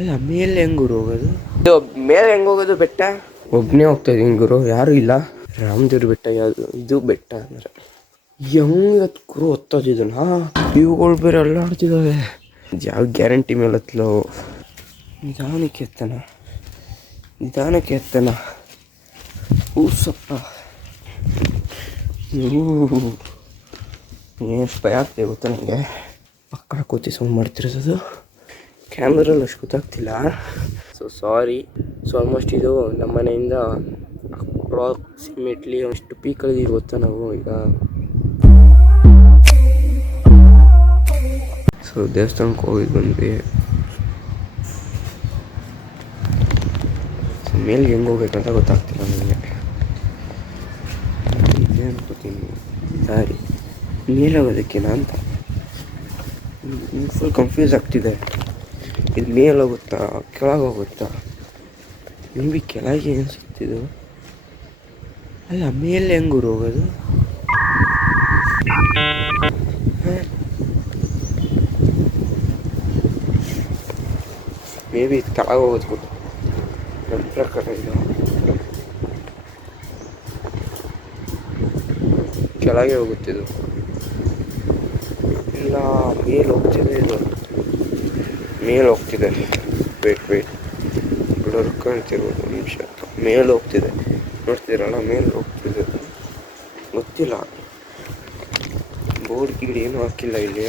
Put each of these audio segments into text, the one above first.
ಅಲ್ಲ ಮೇಲೆ ಹೆಂಗೆ ಗುರು ಹೋಗೋದು? ಇದು ಮೇಲೆ ಹೆಂಗೆ ಹೋಗೋದು ಬೆಟ್ಟ? ಒಬ್ಬನೇ ಹೋಗ್ತಾ ಇದ್ದೀನಿ ಗುರು, ಯಾರೂ ಇಲ್ಲ. ರಾಮದೇವ್ರ ಬೆಟ್ಟ ಯಾವುದು ಇದು ಬೆಟ್ಟ ಅಂದರೆ ಹೆಂಗೆ ಗುರು ಹತ್ತೋದಿದನ? ಇವುಗಳು ಬೇರೆ ಅಲ್ಲಾಡ್ತಿದ್ದಾವೆ. ಯಾವ ಗ್ಯಾರಂಟಿ ಮೇಲೆ ಹತ್ತಲೋ? ನಿಧಾನಕ್ಕೆ ಎತ್ತನ ಊಸಪ್ಪ. ಎಷ್ಟು ಭಯ ಆಗ್ತದೆ ಗೊತ್ತಾ ನನಗೆ. ಪಕ್ಕ ಕೂತಿ ಸೌಂಡ್ ಮಾಡ್ತಿರೋದು, ಕ್ಯಾಮ್ರಲ್ಲಿ ಅಷ್ಟು ಗೊತ್ತಾಗ್ತಿಲ್ಲ. So sorry. ಸೊ ಆಲ್ಮೋಸ್ಟ್ ಇದು ನಮ್ಮ ಮನೆಯಿಂದ ಅಪ್ರಾಕ್ಸಿಮೇಟ್ಲಿ ಅಷ್ಟು ಪೀಕಲ್ಲಿ ಗೊತ್ತಾ ನಾವು ಈಗ. ಸೊ ದೇವಸ್ಥಾನಕ್ಕೆ ಹೋಗಿದ್ದು ಬಂದ್ವಿ. ಸೊ ಮೇಲೆ ಹೆಂಗೆ ಹೋಗ್ಬೇಕಂತ ಗೊತ್ತಾಗ್ತಿಲ್ಲ ನನಗೆ. ಇದೇ ಅನ್ಕೋತೀನಿ ದಾರಿ ಮೇಲೆ ಹೋಗೋದಕ್ಕಿನ ಅಂತ ಫುಲ್ ಕನ್ಫ್ಯೂಸ್ ಆಗ್ತಿದೆ. ಇದು ಮೇಲೆ ಹೋಗುತ್ತಾ ಕೆಳಗೆ ಹೋಗುತ್ತಾ? ನಿಮಗೆ ಕೆಳಗೆ ಅನಿಸುತ್ತಿದ್ದು. ಅಲ್ಲ ಮೇಲೆ ಹೆಂಗೆ ಗುರು ಹೋಗೋದು? ಮೇ ಬಿ ಕೆಳಗೆ ಹೋಗೋದು ಗುರು ನನ್ನ ಪ್ರಕಾರ. ಇದು ಕೆಳಗೆ ಹೋಗುತ್ತಿದ್ದು, ಇಲ್ಲ ಮೇಲೆ ಹೋಗ್ತಿದೆ. ಇದು ಮೇಲೆ ಹೋಗ್ತಿದೆ. ವೇಟ್ ಬ್ಲರ್ ಕಾಣ್ತಿರ್ಬೋದು, ಒಂದು ನಿಮಿಷ. ಮೇಲೆ ಹೋಗ್ತಿದೆ, ನೋಡ್ತಿದ್ದೀರಲ್ಲ? ಮೇಲೆ ಹೋಗ್ತಿದೆ. ಗೊತ್ತಿಲ್ಲ, ಬೋರ್ಡ್ ಗಿಡ್ ಏನೂ ಹಾಕಿಲ್ಲ ಇಲ್ಲಿ.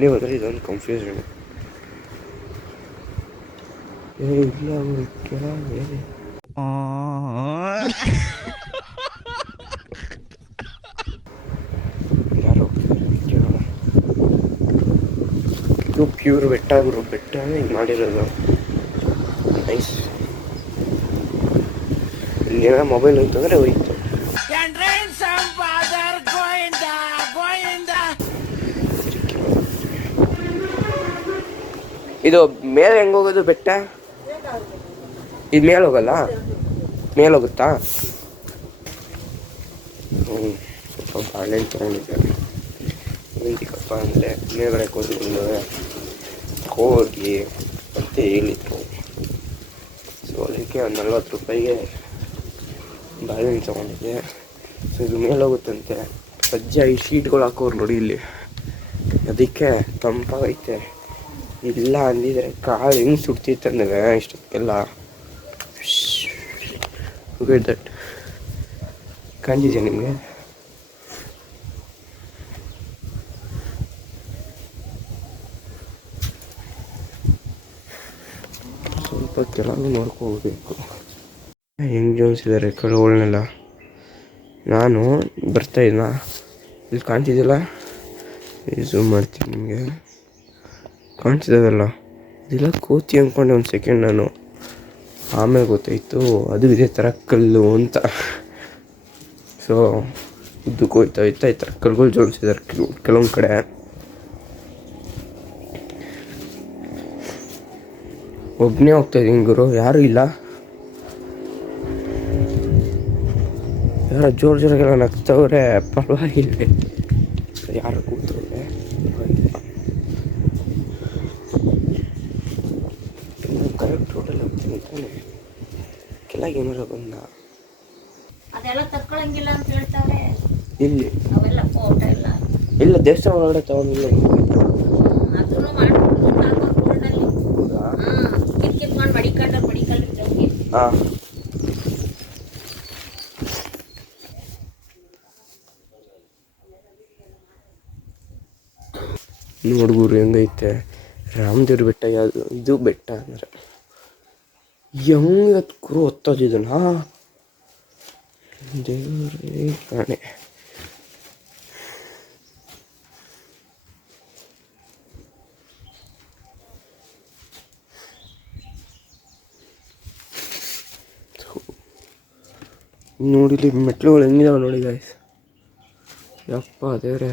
ನೀವು ಹೋದರೆ ಇದೊಂದು ಕನ್ಫ್ಯೂಷನ್. ಇಲ್ಲ ಕೆಳಗೆ ಯಾರು ಇದು ಪ್ಯೂರ್ ಬೆಟ್ಟ ಗುರು. ಬೆಟ್ಟ ಹಿಂಗೆ ಮಾಡಿರೋದು ನೈಸ್. ಇಲ್ಲೇನ ಮೊಬೈಲ್ ಹೋಯ್ತು ಅಂದರೆ ಹೋಯ್ತು. ಇದು ಮೇಲೆ ಹೆಂಗೆ ಹೋಗೋದು ಬೆಟ್ಟ? ಇದು ಮೇಲೆ ಹೋಗಲ್ಲ, ಮೇಲೆ ಹೋಗುತ್ತಾ? ಸ್ವಲ್ಪ ಬಾಳೆಹಣ್ಣು ತೊಗೊಂಡಿದ್ದೆ. ಏನಂತಿಕಪ್ಪ ಅಂದರೆ ಮೇಲ್ಗಡೆ ಹೋಗಿ ಅಂತ ಹೇಳಿದ್ರು. ಸೊ ಅದಕ್ಕೆ ಒಂದು 40 ರೂಪಾಯಿಗೆ ಬಾಳೆಹಣ್ಣು ತೊಗೊಂಡಿದ್ದೆ. ಸೊ ಇದು ಮೇಲೆ ಹೋಗುತ್ತಂತೆ. ಸಜ್ಜ ಈ ಶೀಟ್ಗಳು ಹಾಕೋರು ನೋಡಿ ಇಲ್ಲಿ, ಅದಕ್ಕೆ ತಂಪಾಗೈತೆ. ಇಲ್ಲ ಅಂದಿದ್ರೆ ಕಾಳು ಹೆಂಗೆ ಸುಡ್ತಿತ್ತಂದ್ರೆ ಇಷ್ಟಕ್ಕೆಲ್ಲ. ದಟ್ ಕಾಣಿಸಿದೆ ನಿಮಗೆ? ಸ್ವಲ್ಪ ಕೆಳಗೆ ನೋಡ್ಕೋಬೇಕು. ಹೆಂಗೆ ಜೋಡಿಸಿದ್ದಾರೆ ಕಳುಗಳನ್ನೆಲ್ಲ. ನಾನು ಬರ್ತಾಯಿದ್ನ, ಇಲ್ಲಿ ಕಾಣ್ತಿದ್ದಿಲ್ಲ, ಝೂಮ್ ಮಾಡ್ತೀನಿ ನಿಮಗೆ. ಕಾಣಿಸಿದಲ್ಲ, ಇದೆಲ್ಲ ಕೋತಿ ಅಂದ್ಕೊಂಡೆ ಒಂದು ಸೆಕೆಂಡ್ ನಾನು. ಆಮೇಲೆ ಗೊತ್ತಾಯಿತು ಅದು ಇದೇ ಥರ ಕಲ್ಲು ಅಂತ. ಸೊ ಉದ್ದಕ್ಕೆ ಹೋಯ್ತಾ ಈ ಥರ ಕಲ್ಲುಗಳು ಜೋಡಿಸಿದ್ದಾರೆ ಕೆಲವೊಂದು ಕಡೆ. ಒಬ್ಬನೇ ಹೋಗ್ತಾಯಿದ್ದೀನಿ ಗುರು, ಯಾರೂ ಇಲ್ಲ. ಯಾರೋ ಜೋರಾಗೆಲ್ಲ ನಗ್ತವ್ರೆ, ಪರವಾಗಿಲ್ವೇ? ಯಾರು ಕೂತವ್ರೆ? ಕರೆಕ್ಟ್ ರೋಡಲ್ಲಿ ಹೋಗ್ತೀನಿ ತಾನೆ. ಕೆಳಗೆ ಏನಾರ ಬಂದ ಇಲ್ಲಿ ಇಲ್ಲ ದೇವಸ್ಥಾನ ಒಳಗಡೆ ತಗೊಂಡಿಲ್ಲ. ಹಾಂ ನೋಡ್ಗುರು ಹೆಂಗೈತೆ ರಾಮದೇವ್ರ ಬೆಟ್ಟ ಯಾವುದು ಇದು ಬೆಟ್ಟ ಅಂದರೆ ಹೆಂಗೆ ಗುರು ಹತ್ತೋದಿದನ? ದೇವರೇ ಕಾಣೆ. ನೋಡಿಲಿ ಮೆಟ್ಲುಗಳು ಹೆಂಗಿದಾವೆ ನೋಡಿ ಗಾಯ್ಸ್. ಯಪ್ಪ ದೇವ್ರೆ.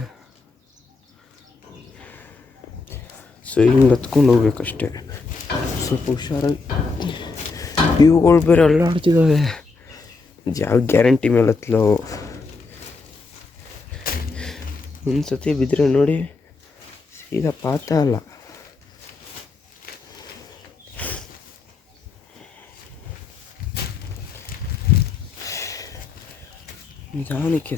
ಸೊ ಹಿಂಗೆ ಹತ್ಕೊಂಡು ಹೋಗ್ಬೇಕಷ್ಟೆ, ಸ್ವಲ್ಪ ಹುಷಾರಾಗಿ. ಇವುಗಳು ಬೇರೆ ಅಲ್ಲಾಡ್ತಿದ್ದಾವೆ. ಯಾವ ಗ್ಯಾರಂಟಿ ಮೇಲೆ ಹತ್ತಲೋ? ಒಂದು ಸತಿ ಬಿದ್ದರೆ ನೋಡಿ ಸೀದಾ ಪಾತಾಳ. ನಿಧಾನಕ್ಕೆ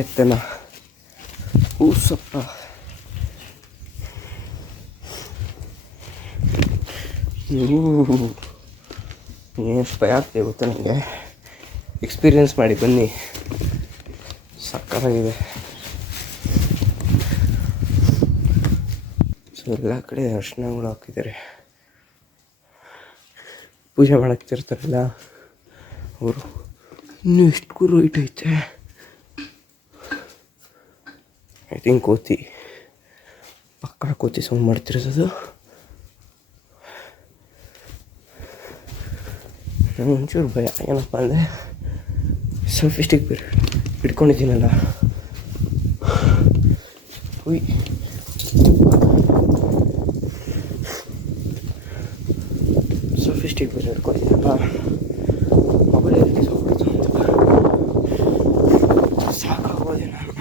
ಎತ್ತನ ಊಸಪ್ಪ. ಎಷ್ಟು ಭಯ ಆಗ್ತದೆ ಗೊತ್ತಾ ನನಗೆ. ಎಕ್ಸ್ಪೀರಿಯೆನ್ಸ್ ಮಾಡಿ ಬನ್ನಿ, ಸಕ್ಕತ್ತಾಗಿದೆ. ಸೊ ಎಲ್ಲ ಕಡೆ ಅರ್ಶಿನಗಳು ಹಾಕಿದ್ದಾರೆ. ಪೂಜೆ ಮಾಡಕ್ತಿರ್ತಾರಲ್ಲ ಅವರು. ಇನ್ನೂ ಎಷ್ಟು ರೈಟ್ ಐತೆ. ಐ ಥಿಂಕ್ ಕೋತಿ, ಪಕ್ಕ ಕೋತಿ ಸೌಂಡ್ ಮಾಡ್ತಿರೋದು. ನನಗೆ ಒಂಚೂರು ಭಯ. ಏನಪ್ಪ ಅಂದರೆ ಸೆಲ್ಫಿ ಸ್ಟಿಕ್ ಹಿಡ್ಕೊಂಡಿದ್ದೀನಲ್ಲ, ಹುಯ್ ಸೆಲ್ಫಿ ಸ್ಟಿಕ್ ಬೇರೆ ಹಿಡ್ಕೊಂಡಿದ್ದೀನಲ್ಲ, ಮೊಬೈಲ್ ಎಲ್ಲಿ ಹೋಗ್ಬಿಡ್ತು ಅಂತ ಸಾಕಾಗೋದೆ ನಾನು.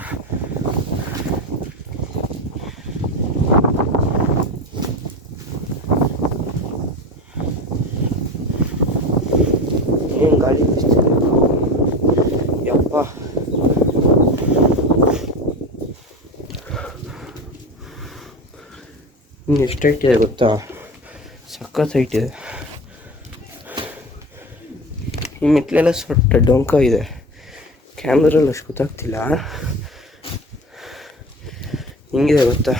ಏನು ಗಾಳಿ ಬಿಸ್ತಿರ್ಬೇಕು ಯಪ್ಪ. ಇನ್ನು ಎಷ್ಟು ಹೈಟ್ ಇದೆ ಗೊತ್ತಾ, ಸಖತ್ ಹೈಟ್ ಇದೆ. ಈ ಮೆಟ್ಲೆಲ್ಲ ಸೊಟ್ಟ ಡೊಂಕ ಇದೆ, ಕ್ಯಾಮ್ರಲ್ಲಿ ಅಷ್ಟು ಗೊತ್ತಾಗ್ತಿಲ್ಲ. ಹಿಂಗಿದೆ ಗೊತ್ತಾ,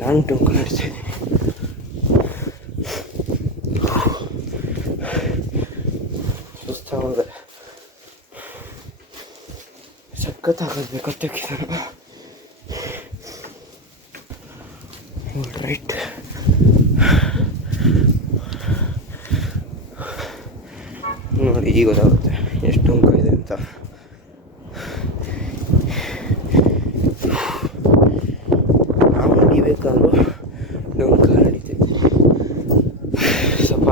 ನಾನು ಡೊಂಕ ನಡ್ತಾ ಇದ್ದೀನಿ. ಸುಸ್ತಾಗೋದೆ, ಸಖತ್ತಾಗೋದು ಕಟ್ಟಕ್ಕಿದ್ದಾನ. ರೈಟ್, ನೋಡಿ ಈಗ ಗೊತ್ತಾಗುತ್ತೆ ಎಷ್ಟು ಡೊಂಕ ಇದೆ ಅಂತ. ನಾವು ನಡಿಬೇಕಾದ್ರೂ ಡೊಂಕ ನಡೀತಿದ್ವಿ ಸ್ವಲ್ಪ.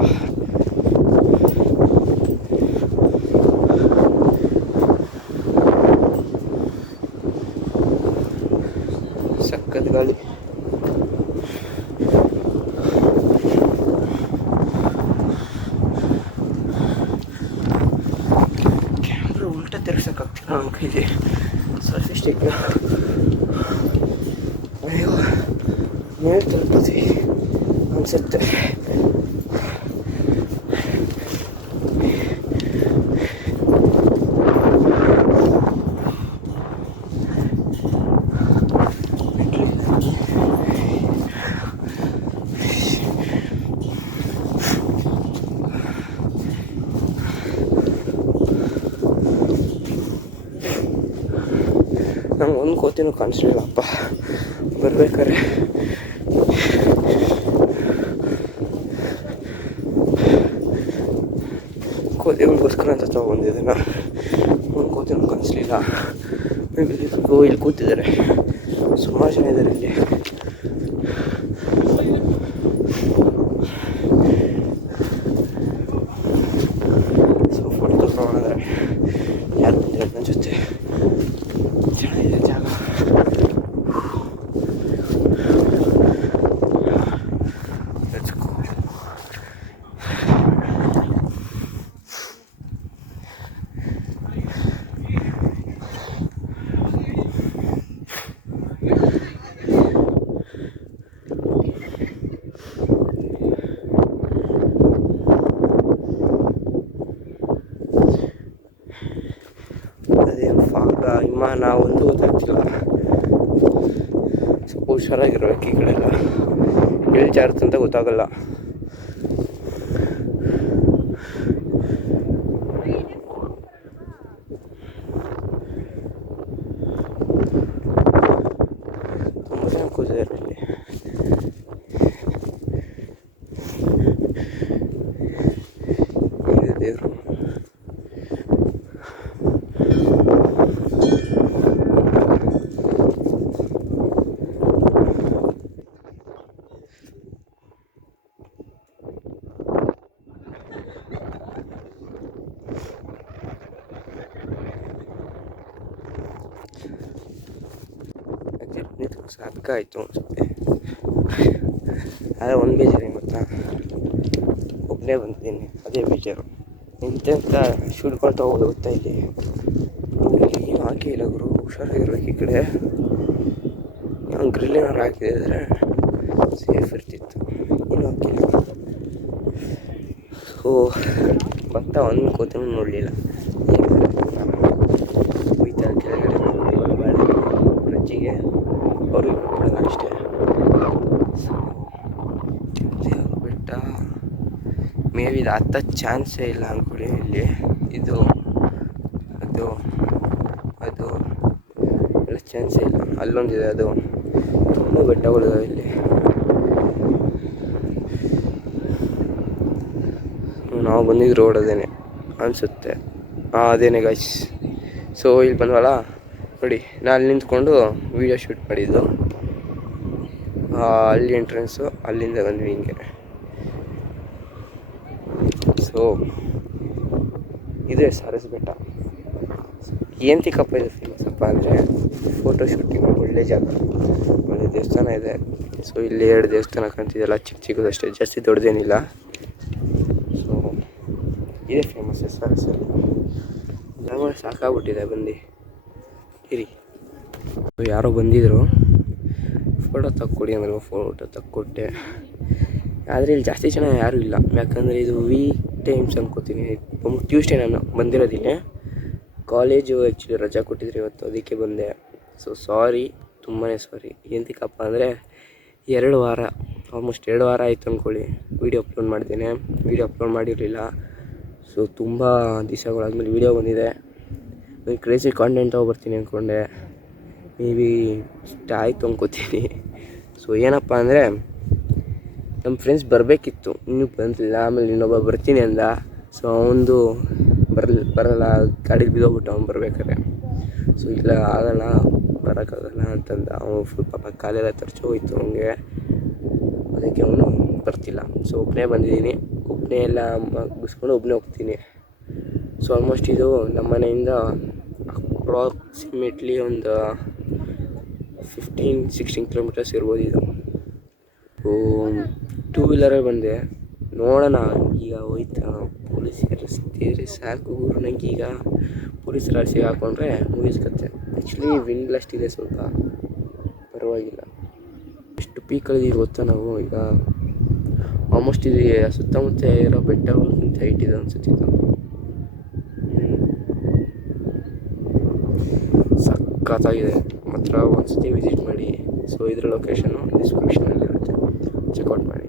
ಸಖತ್ ಗಾಳಿ. ಕ್ಯಾಮ್ರಾ ಉಲ್ಟಾ ತಿರ್ಗ್ಸಕ್ಕಾಗ್ತಿಲ್ಲ ನನ್ನ ಕೈಲಿ. ಸೆಲ್ಫಿ ಸ್ಟಿಕ್ ಅಯ್ಯೋ ಮೇಲೆ ತಲುಪತಿ ಅನ್ಸುತ್ತೆ. ನಂಗೆ ಒಂದು ಕೋತಿನೂ ಕಾಣಿಸ್ಲಿಲ್ಲಪ್ಪ ಬರ್ಬೇಕಾರೆ. ಕೋತಿಗಳಿಗೋಸ್ಕರ ಅಂತ ತೊಗೊಂಡಿದ್ದೇನೆ. ಒಂದು ಕೋತಿನೂ ಕಾಣಿಸ್ಲಿಲ್ಲ. ಇಲ್ಲಿ ಕೂತಿದ್ದಾರೆ, ಸುಮಾರು ಜನ ಇದ್ದಾರೆ ಇಲ್ಲಿ. ಸೊ ಫೋಟೋ ತೊಗೊಂಡಿದ್ದಾರೆ. ಯಾರು ಬಂದಿದ್ದಾರೆ ನನ್ನ ಜೊತೆ. ಚೆನ್ನಾಗಿದೆ ಜಾಗ. ಅದೇನು ಫಾಗ ವಿಮಾನ ಒಂದು ಗೊತ್ತಾಗ್ತಿಲ್ಲ. ಸ್ವಲ್ಪ ಹುಷಾರಾಗಿರ್ಬೇಕು ಈ ಕಡೆ ಎಲ್ಲ, ಎಲ್ಲಿ ಜಾರುತ್ತಂತ ಗೊತ್ತಾಗಲ್ಲ. ತುಂಬ ಜನ ಕೂತಿದ್ದಾರೆ ಇಲ್ಲಿ. ಇದೆ ದೇವರು. ಬಂದಿದ್ದು ಸಾಕಾಯಿತು ಅನಿಸುತ್ತೆ. ಆದರೆ ಒಂದು ಬೇಜಾರು ಏನು ಗೊತ್ತಾ, ಒಬ್ಬನೇ ಬಂದಿದ್ದೀನಿ, ಅದೇ ಬೇಜಾರು. ಎಂತೆಂಥ ಶೂಟ್ಗಳು ತೊಗೊಬೋದು ಗೊತ್ತಾ ಇಲ್ಲಿ. ಏನು ಹಾಕಿ ಇಲ್ಲ ಗುರು, ಹುಷಾರಾಗಿರ್ಬೇಕು. ಈ ಕಡೆ ಗ್ರಿಲ್ ಏನಾರು ಹಾಕಿದ್ರೆ ಸೇಫ್ ಇರ್ತಿತ್ತು, ಏನು ಹಾಕಿಲ್ಲ. ಸೊ ಭತ್ತ ಒಂದು ಕೋತನೂ ನೋಡಲಿಲ್ಲ. ಹೋಯ್ತಾ ಕೆಳಗಡೆ ಫ್ರಿಜ್ಜಿಗೆ ಅವ್ರಿಗೆ ಕೊಟ್ಬಿಡೋಣ ಅಷ್ಟೇ. ಬೆಟ್ಟ ಮೇಬಿ ಇದು ಹತ್ತ ಚಾನ್ಸೇ ಇಲ್ಲ ಅಂದ್ಕೊಳ್ಳಿ. ಇಲ್ಲಿ ಇದು ಅದು ಅದು ಎಲ್ಲ ಚಾನ್ಸೇ ಇಲ್ಲ. ಅಲ್ಲೊಂದಿದೆ, ಅದು ತುಂಬ ಬೆಟ್ಟಗಳಿದಾವೆ ಇಲ್ಲಿ. ನಾವು ಬಂದಿದ್ದು ರೋಡ್ ಅದೇನೆ ಅನಿಸುತ್ತೆ. ಅದೇನೆ ಗೈಸ್. ಸೊ ಇಲ್ಲಿ ಬಂದ್ವಲ್ಲ ನೋಡಿ, ನಾನು ಅಲ್ಲಿ ನಿಂತ್ಕೊಂಡು ವೀಡಿಯೋ ಶೂಟ್ ಮಾಡಿದ್ದು. ಅಲ್ಲಿ ಎಂಟ್ರೆನ್ಸು, ಅಲ್ಲಿಂದ ಬಂದ್ವಿ ಹಿಂಗೆ. ಸೊ ಇದೇ ಸಾರಸ್ ಬೆಟ್ಟ. ಏನತಿಕಪ್ಪ ಇದು ಫೇಮಸಪ್ಪ ಅಂದರೆ ಫೋಟೋ ಶೂಟಿಂಗ್ ಒಳ್ಳೆ ಜಾಗ, ಒಳ್ಳೆ ದೇವಸ್ಥಾನ ಇದೆ. ಸೊ ಇಲ್ಲಿ 2 ದೇವಸ್ಥಾನ ಕಾಣ್ತಿದೆಯಲ್ಲ, ಚಿಕ್ಕ ಚಿಕ್ಕದಷ್ಟೇ, ಜಾಸ್ತಿ ದೊಡ್ಡದೇನಿಲ್ಲ. ಸೊ ಇದೇ ಫೇಮಸ್ ಸಾರಸಲ್ಲಿ. ಜನಗಳು ಸಾಕಾಗ್ಬಿಟ್ಟಿದೆ ಬಂದು ಇರಿ. ಯಾರೋ ಬಂದಿದ್ರು, ಫೋಟೋ ತಕ್ಕೊಡಿ ಅಂದರು, ಫೋಟೋ ತಕ್ಕೊಟ್ಟೆ. ಆದರೆ ಇಲ್ಲಿ ಜಾಸ್ತಿ ಜನ ಯಾರೂ ಇಲ್ಲ, ಯಾಕಂದರೆ ಇದು ವೀಕ್ ಟೈಮ್ಸ್ ಅನ್ಕೋತೀನಿ. ಟ್ಯೂಸ್ಡೇ ನಾನು ಬಂದಿರೋದಿಲ್ಲ, ಕಾಲೇಜು ಆ್ಯಕ್ಚುಲಿ ರಜಾ ಕೊಟ್ಟಿದ್ರು ಇವತ್ತು, ಅದಕ್ಕೆ ಬಂದೆ. ಸೊ ಸಾರಿ, ತುಂಬಾ ಸಾರಿ. ಎಂತಕ್ಕಪ್ಪ ಅಂದರೆ 2 ವಾರ, ಆಲ್ಮೋಸ್ಟ್ 2 ವಾರ ಆಯಿತು ಅಂದ್ಕೊಳ್ಳಿ ವೀಡಿಯೋ ಅಪ್ಲೋಡ್ ಮಾಡಿದ್ದೇನೆ. ವೀಡಿಯೋ ಅಪ್ಲೋಡ್ ಮಾಡಿರಲಿಲ್ಲ. ಸೊ ತುಂಬ ದಿವಸಗಳಾದ್ಮೇಲೆ ವೀಡಿಯೋ ಬಂದಿದೆ. ಕ್ರೇಜಿ ಕಾಂಟೆಂಟ್ ತೊಗೊಬರ್ತೀನಿ ಅಂದ್ಕೊಂಡೆ, ಮೇ ಬಿ ಇಷ್ಟ ಆಯಿತು ಅಂದ್ಕೋತೀನಿ. ಸೊ ಏನಪ್ಪ ಅಂದರೆ ನಮ್ಮ ಫ್ರೆಂಡ್ಸ್ ಬರಬೇಕಿತ್ತು, ಇನ್ನೂ ಬಂದಿಲ್ಲ. ಆಮೇಲೆ ಇನ್ನೊಬ್ಬ ಬರ್ತೀನಿ ಅಂದ. ಸೊ ಅವನದು ಬರಲ್ಲ, ಗಾಡೀಲಿ ಬಿದ್ದೋಗ್ಬಿಟ್ಟು ಅವ್ನು ಬರ್ಬೇಕಾದ್ರೆ. ಸೊ ಇಲ್ಲ ಆಗಲ್ಲ, ಬರೋಕ್ಕಾಗಲ್ಲ ಅಂತಂದ. ಅವನು ಫುಲ್ ಪಾಪ ಕಾಲೆಲ್ಲ ತರ್ಚೋಗೋಯ್ತು ಅವನಿಗೆ, ಅದಕ್ಕೆ ಅವನು ಬರ್ತಿಲ್ಲ. ಸೊ ಒಬ್ಬನೇ ಬಂದಿದ್ದೀನಿ, ಒಬ್ಬನೇ ಎಲ್ಲ ಮುಗಿಸ್ಕೊಂಡು ಒಬ್ಬನೇ ಹೋಗ್ತೀನಿ. ಸೊ ಆಲ್ಮೋಸ್ಟ್ ಇದು ನಮ್ಮ ಮನೆಯಿಂದ ಅಪ್ರಾಕ್ಸಿಮೇಟ್ಲಿ ಒಂದು 15-16 ಕಿಲೋಮೀಟರ್ಸ್ ಇರ್ಬೋದು ಇದು. 2 ವೀಲರೇ ಬಂದೆ. ನೋಡೋಣ ಈಗ ಹೋಯ್ತಾ ಪೊಲೀಸರು ಸಿಕ್ತಿದ್ರೆ ಸಾಕು. ನನಗೆ ಈಗ ಪೊಲೀಸರು ಸಿಗಾಕೊಂಡ್ರೆ ಮುಗಿಸ್ಕತ್ತೆ. ಆ್ಯಕ್ಚುಲಿ ವಿಂಡ್ ಬ್ಲಾಸ್ಟ್ ಇದೆ, ಸ್ವಲ್ಪ ಪರವಾಗಿಲ್ಲ. ಎಷ್ಟು ಪೀಕಲ್ಲಿ ಗೊತ್ತಾ ನಾವು ಈಗ. ಆಲ್ಮೋಸ್ಟ್ ಇದು ಸುತ್ತಮುತ್ತ ಇರೋ ಬೆಟ್ಟಗಳಿಗಿಂತ ಹೈಟ್ ಇದೆ ಅನ್ಸುತ್ತೆ ಇದು. ಸಖತ್ತಾಗಿದೆ ಮಾತ್ರ, ಒಂದ್ಸತಿ ವಿಸಿಟ್ ಮಾಡಿ. ಸೊ ಇದರ ಲೊಕೇಶನ್ನು ಡಿಸ್ಕ್ರಿಪ್ಷನಲ್ಲಿರುತ್ತೆ, ಚೆಕ್ಔಟ್ ಮಾಡಿ.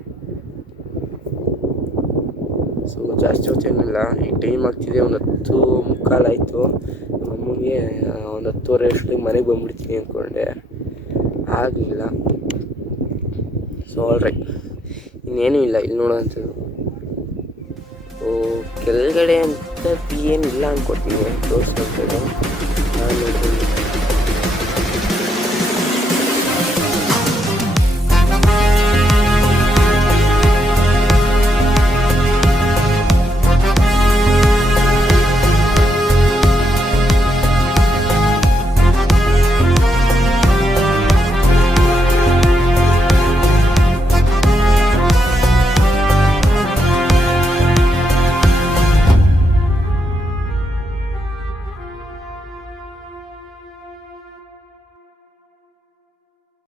ಸೊ ಜಾಸ್ತಿ ಹೊತ್ತೇನಿಲ್ಲ, ಈಗ ಟೈಮ್ ಆಗ್ತಿದೆ, ಒಂದು 10:15 ಆಯಿತು. ನಮ್ಮಮ್ಮಗೆ ಒಂದು 10:30 ಅಷ್ಟೊತ್ತಿಗೆ ಮನೆಗೆ ಬಂದುಬಿಡ್ತೀನಿ ಅಂದ್ಕೊಂಡೆ, ಆಗಲಿಲ್ಲ. ಸೊ ಆಲ್ರೈಟ್, ಇನ್ನೇನೂ ಇಲ್ಲ ಇಲ್ಲಿ ನೋಡೋವಂಥದ್ದು. ಸೊ ಕೆಳಗಡೆ ಅಂತ ಏನಿಲ್ಲ ಅಂದ್ಕೊಡ್ತೀನಿ ತೋರಿಸೋಂಥದ್ದು. ನಾನು ನೋಡ್ತೀನಿ